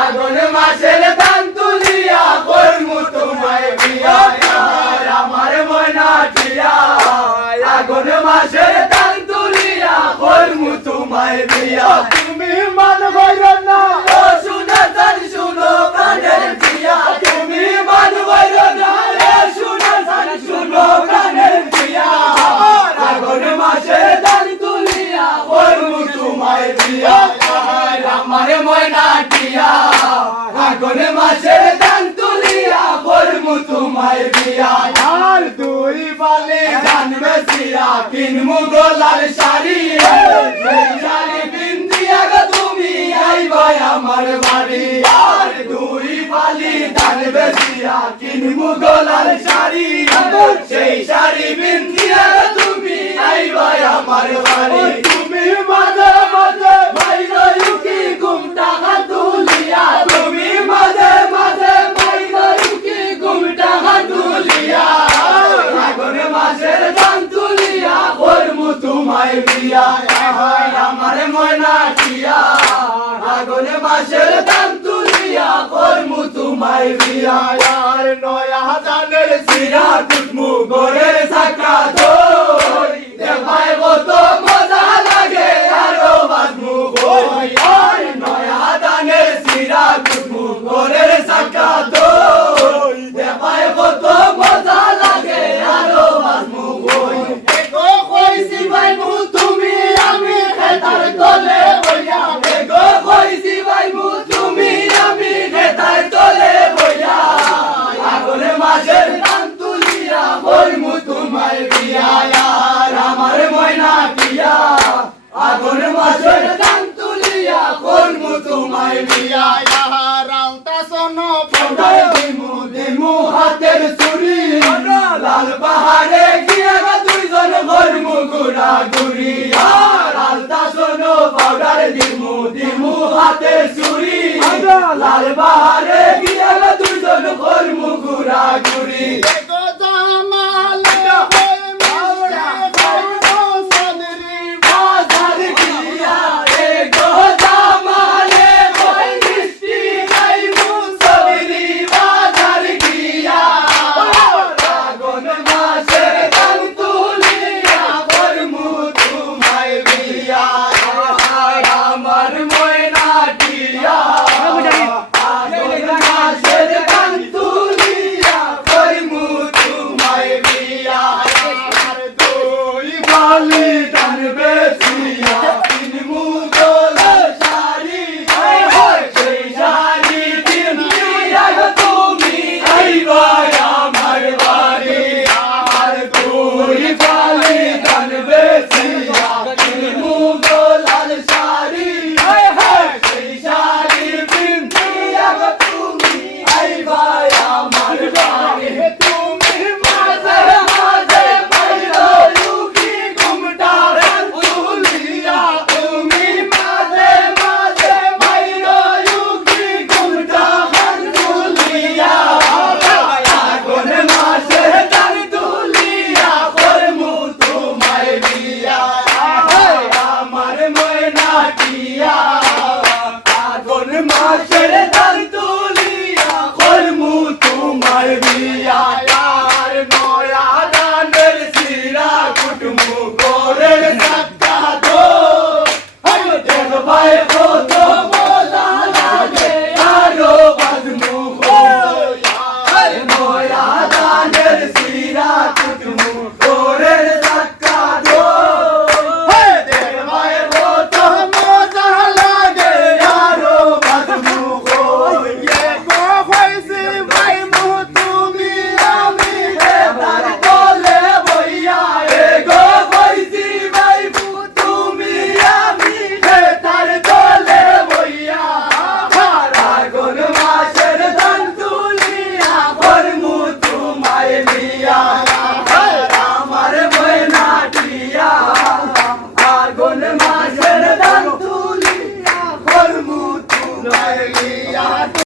আগুন মাসের ধান তুলিয়া করমু তোমায় বিয়া আমার ময়না টিয়া আগুন মাসের ধান তুলিয়া করমু তোমায় বিয়া তুমি মান হইর না ও শুনে জান শুনো প্রাণের টিয়া তুমি মান হইর না ও শুনে জান শুনো প্রাণের টিয়া আগুন মাসের ধান তুলিয়া করমু তোমায় বিয়া আমার ময়না টিয়া আগুন মাসের ধান তুলিয়া করমু তোমায় বিয়া আর দুই বালে ধান বেচিয়া কিনমু গোলাল শাড়ি সেই শাড়ি পিন্দিয়া গো তুমি আইবা আমার বাড়ি আর দুই বালি ধান বেচিয়া কিনমু গোলাল শাড়ি সেই শাড়ি পিন্দিয়া গো তুমি আইবা আমার বাড়ি তুমি মাঝে মাঝে বাইরে উকি ঘুমটা তুলিয়া তুমি মাঝে মাঝে বাইরে উকি ঘুমটা তুলিয়া আগুন মাসের ধান তুলিয়া করমু তোমায় বিয়া আমার ময়না টিয়া আগুন মাসের ধান তুলিয়া করমু তোমায় বিয়া আর নয়া ধানের সিরা কুটমু গোরের সাকা ধরি দেখায় কত মজা লাগে আরো বাজমু বই আর নয়া ধানের সিরা কুটমু গোরের সাকা ধরি দেখায় কত মজা লাগে আরো বাজমু বই এগো কইছি ভাই মু তুমি আমি খেতার তলে বইয়া এগো কইছি ভাই মু তুমি আমি খেতার তলে বইয়া আগুন মাসের ধান তুলিয়া করমু তোমায় বিয়া আর আমার ময়না টিয়া আগুন মাসের ধান তুলিয়া করমু তোমায় বিয়া রাউতা সোনো ফোটাই দিমু দিমু হাতের চুরি লাল পাহাড়ে গিয়া গো দুইজন করমু ঘুরা ঘুরি আর আলতা শোনো পাউডার দিমু দিমু হাতের চুরি লাল পাহাড়ে গিয়া গো দুইজন করমু ঘুরা ঘুরি গো জামালে হই মিষ্টি খাইবো সদরি বাজার গিয়া এ গো জামালে কই মিষ্টি খাইমু সবরি বাজার গিয়া আগুন মাসের ধান তুলিয়া করমু তোমায় বিয়া আমার ময়না টিয়া আগুন মাসের ধান তুলিয়া করমু তোমায় বিয়া আর দুই বালি ধান বেচিয়া কিনমু গোলাল শাড়ি সেই শাড়ি পিন্দিয়া গো তুমি আইবা আমার বাড়ি আর দুই বালি ধান বেচিয়া কিনমু গোলাল শাড়ি সেই শাড়ি পিন্দিয়া গো তুমি আইবা আমার বাড়ি তুমি মাঝে মাঝে বাইরে লুকি ঘুমটা তুলিয়া তুমি মাঝে মাঝে বাইরে লুকি ঘুমটা তুলিয়া আগুন মাসে ধান তুলিয়া করমু তোমায় বিয়া আমার ময়না টিয়া